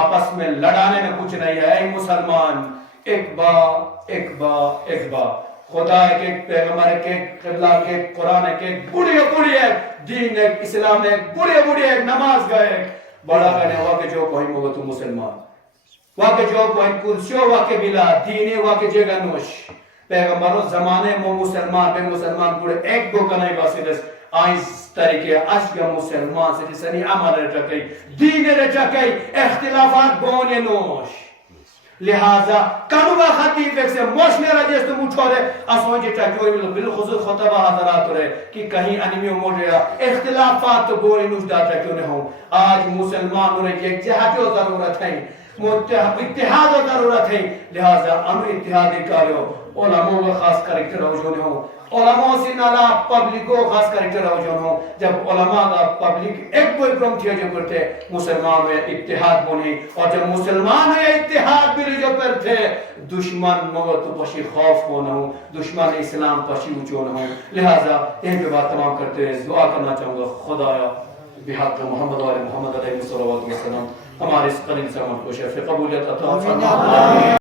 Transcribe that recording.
آپس میں لڑانے میں کچھ نہیں ہے. اے مسلمان ایک با ایک با ایک با خدا ایک پیغمبر ایک قبلہ ایک قرآن ایک بڑی بڑی ایک دین ایک اسلام ایک بڑی بڑی ایک نماز گئے ایک بڑا گنے ہوا کہ جو کوئی موگا تو مسلمان واقع جو کوئی کرسیو واقع بلا دینی واقع جگہ نوش پیغمبروں زمانے مو مسلمان بے مسلمان پورے ایک گو کنائی باسی دس آئیس طریقے اشگا مسلمان سے جسنی عمل رچا کئی دین رچا کئی اختلافات بونے نوش لہذا کنوہ خطیب ایک سے موشنے رجیس تو مجھوڑے اسوان جی چاکیوئی بالخصوص خطبہ حضرات رہے کہ کہیں انمیوں موڑیا اختلافات تو بولی نوش دا چاکیوں نے ہوں. آج مسلمان رہے ایک جہتی ضرورت ہے اتحاد ضرورت ہے. لہذا انو اتحادی کاریو علماء و خاص کریکٹر روجونے ہوں علماء سے نالا پبلک کو خاص کریکٹر روجونے ہوں. جب علماء کا پبلک ایک کوئی پرم تھیا جو کرتے مسلمان میں اتحاد بنی اور جب مسلمان میں اتحاد بھی جو پر تھے دشمن مگر تو پشی خوف ہونا ہوں دشمن اسلام پشی اچھونا ہوں. لہذا یہ بات تمام کرتے ہیں دعا کرنا چاہوں گا خدایا بحق محمد و محمد علیہ السلام ہمارے اس قلیل سے عمل کو شرف قبولیت عطا فرما.